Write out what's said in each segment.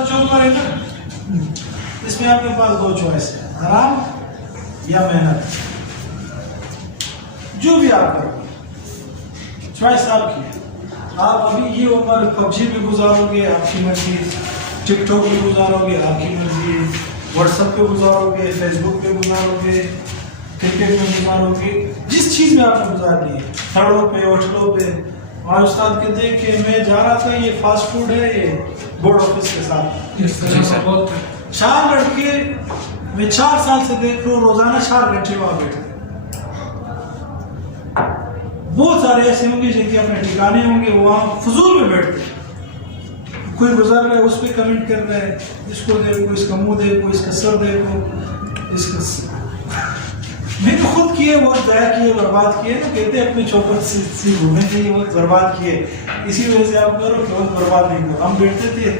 चौथा है ना, इसमें आपके पास दो चॉइस है, आराम या मेहनत। जो भी आप करोगे चॉइस आपकी है। आप अभी ये उम्र पबजी में गुजारोगे, आपकी मर्जी, टिकटॉक पे गुजारोगे, आपकी मर्जी, व्हाट्सएप पे गुजारोगे, फेसबुक पे गुजारोगे, क्रिकेट में गुजारोगे, जिस चीज़ में आपने गुजारनी है, सड़कों पे, होटलों पे। और उस्ताद कहते हैं कि मैं जा रहा था, ये फास्ट फूड है, ये बोर्ड ऑफिस के साथ 4 लड़के मैं 4 साल से देख रहा हूँ, रोजाना 4 घंटे वहां बैठे। बहुत सारे ऐसे होंगे जिनके अपने ठिकाने होंगे, वो वहां फजूल में बैठते। कोई गुजर रहा है, उस पर कमेंट कर रहा है, इसको देखो, इसका मुंह देखो, इसका सर देखो, इसका मैंने खुद किए, बहुत ज़ाया किए, बर्बाद किए ना। कहते हैं अपनी चौपट से घूमने के लिए वक्त बर्बाद किए। इसी वजह से आप करो कि वक्त बर्बाद नहीं करो। हम बैठते थे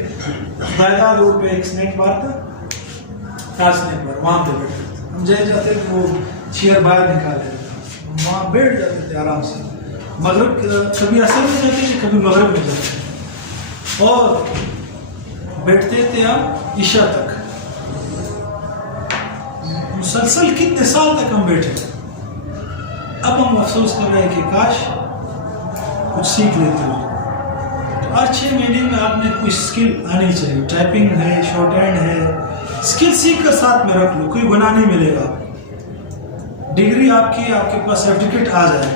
दायदाद रोड पे, एक स्नैक बार था, कार स्नैक बार, वहाँ पे बैठते थे। हम जाते थे, वो चेयर बाहर निकाल लेते थे, वहाँ बैठ जाते थे आराम से। मगरब कभी असर में जाते थे, कभी मगरब में जाते थे, और बैठते थे हम ईशा तक। मुसलसल कितने साल तक हम बैठे। अब हम अफसोस कर रहे हैं कि काश कुछ सीख लेते हो। तो हर 6 महीने में आपने कोई स्किल आनी चाहिए। टाइपिंग है, शॉर्ट हैंड है, स्किल सीख कर साथ में रख लो, कोई गुनाह नहीं मिलेगा। डिग्री आपके पास सर्टिफिकेट आ जाए।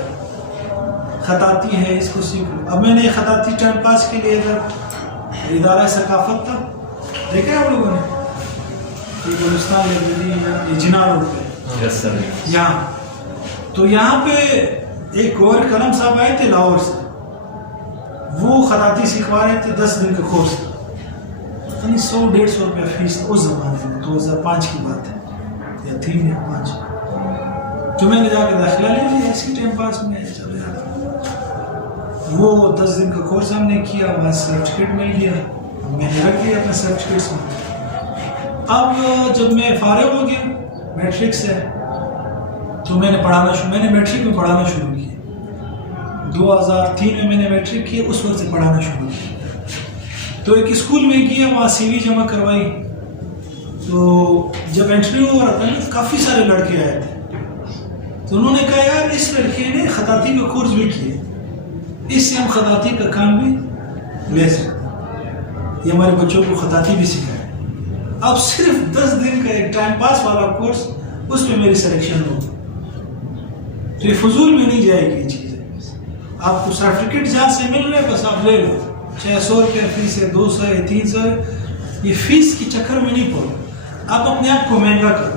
खताती है, इसको सीख लो। अब मैंने खताती टाइम पास के लिए इधर इदारा सकाफत था, देखे आप लोगों ने, गुलिस्तान लाइब्रेरी जिना रोड पे, यहाँ। तो यहाँ पे एक गौर करम साहब आए थे लाहौर से, वो खताती सिखवा रहे थे। 10 दिन का कोर्स था, 100-150 रुपया फीस उस जमाने में, 2005 की बात है, या 3 या 5। तो मैंने जाकर दाखिला ले लिया इसी टाइम पास में, चले जाता। वो 10 दिन का कोर्स हमने किया, वहाँ सर्टिफिकेट मिल गया, मैंने रख लिया अपने सर्टिफिकेट्स में। अब जब मैं फारिग हो गया मैट्रिक से, तो मैंने मैट्रिक में पढ़ाना शुरू किया। 2003 में मैंने मैट्रिक किया, उस वक्त से पढ़ाना शुरू किया। तो एक स्कूल में गया, वहाँ CV जमा करवाई। तो जब इंटरव्यू हो रहा था ना, तो काफ़ी सारे लड़के आए थे। तो उन्होंने कहा यार इस लड़के ने खताती का कोर्स भी किया, इससे हम खताती का काम भी ले सकते, ये हमारे बच्चों को खताती भी सिखाए। अब सिर्फ 10 दिन का एक टाइम पास वाला कोर्स, उस पे मेरी सिलेक्शन होगी। तो ये फजूल में नहीं जाएगी ये चीज़ें। आपको सर्टिफिकेट जहाँ से मिल रहे बस आप ले लो, चाहे 100 रुपया फीस है, 200 है, 300 है। ये फीस के चक्कर में नहीं पड़ो। आप अपने आप को महंगा करो,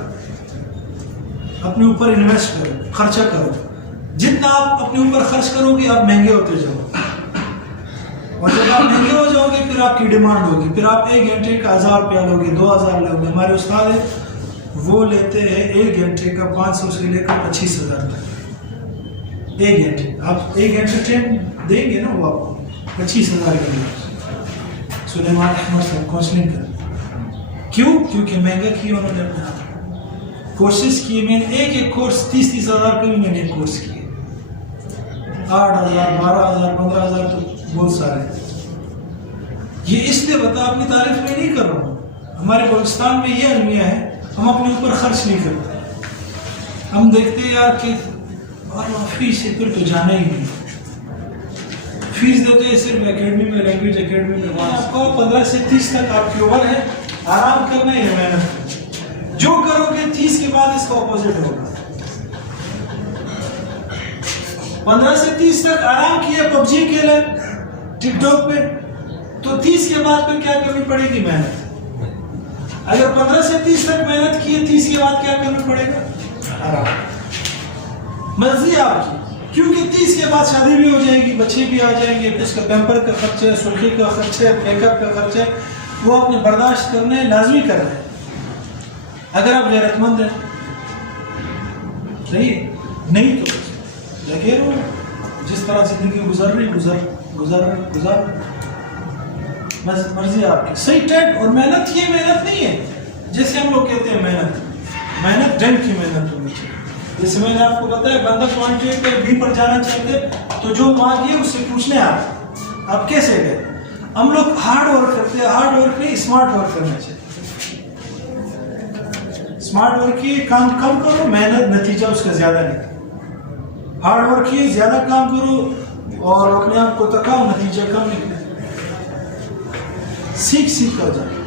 अपने ऊपर इन्वेस्ट करो, खर्चा करो। जितना आप अपने ऊपर खर्च करोगे, आप महंगे होते जाओगे। और जब आप महंगे हो जाओगे, फिर आपकी डिमांड होगी, फिर आप 1 घंटे का 1000 रुपया लोगे, 2000 लोगे। हमारे उस्ताद है, वो लेते हैं 1 घंटे का 500 से लेकर 25,000 तक। 1 घंटे आप 1 घंटे टाइम देंगे ना, वो आपको 25,000 के लिए सुलेमान अहमद साहब काउंसलिंग कर। क्यों? क्योंकि महंगा किया उन्होंने अपने हाथ, कोर्सेज किए। मैंने एक कोर्स 30,000 का भी मैंने कोर्स किए, 8,000, 12,000, 15,000 तो बहुत सारे। ये इसलिए बता, अपनी तारीफ में नहीं कर रहा हूँ। हमारे बलूचिस्तान में ये अलमिया है, हम अपने ऊपर खर्च नहीं करते। हम देखते हैं यार कि फीस है, फिर तो जाना ही नहीं। फीस देते हैं सिर्फ एकेडमी में, लैंग्वेज एकेडमी में। आपको 15 से 30 तक आपकी उम्र है, आराम करना है, मेहनत करना। जो करोगे 30 के बाद इसका ऑपोजिट होगा। 15 से 30 तक आराम किया, पबजी खेला टिकटॉक पे, तो 30 के बाद फिर क्या करनी पड़ेगी? मेहनत। अगर 15 से 30 तक मेहनत की, 30 के बाद क्या करना पड़ेगा? आराम। मर्जी आपकी, क्योंकि 30 के बाद शादी भी हो जाएगी, बच्चे भी आ जाएंगे, उसका पैम्पर का खर्चा है, सुर्खी का खर्चा है, मेकअप का खर्चा है, वो आपने बर्दाश्त करना है, लाजमी करना है। अगर आप गैरतमंद हैं, सही नहीं तो लगे रहो, जिस तरह जिंदगी गुजर रही गुजर मर्जी आपकी। सही टाइम और मेहनत, ये मेहनत नहीं है जैसे हम लोग कहते हैं मेहनत ढंग की मेहनत होनी चाहिए। जैसे मैंने आपको बताया, बंदा पॉइंट A पे B पर जाना चाहते, तो जो मार्ग है उससे पूछने आप कैसे गए। ہم لوگ ہارڈ ورک کرتے ہیں، ہارڈ ورک نہیں اسمارٹ ورک کرنا چاہیے. اسمارٹ ورک یہ کام کم کرو، محنت نتیجہ اس کا زیادہ نکلے. ہارڈ ورک یہ زیادہ کام کرو اور اپنے آپ کو تکاؤ، نتیجہ کم نکلے. سیکھ کر جاؤ.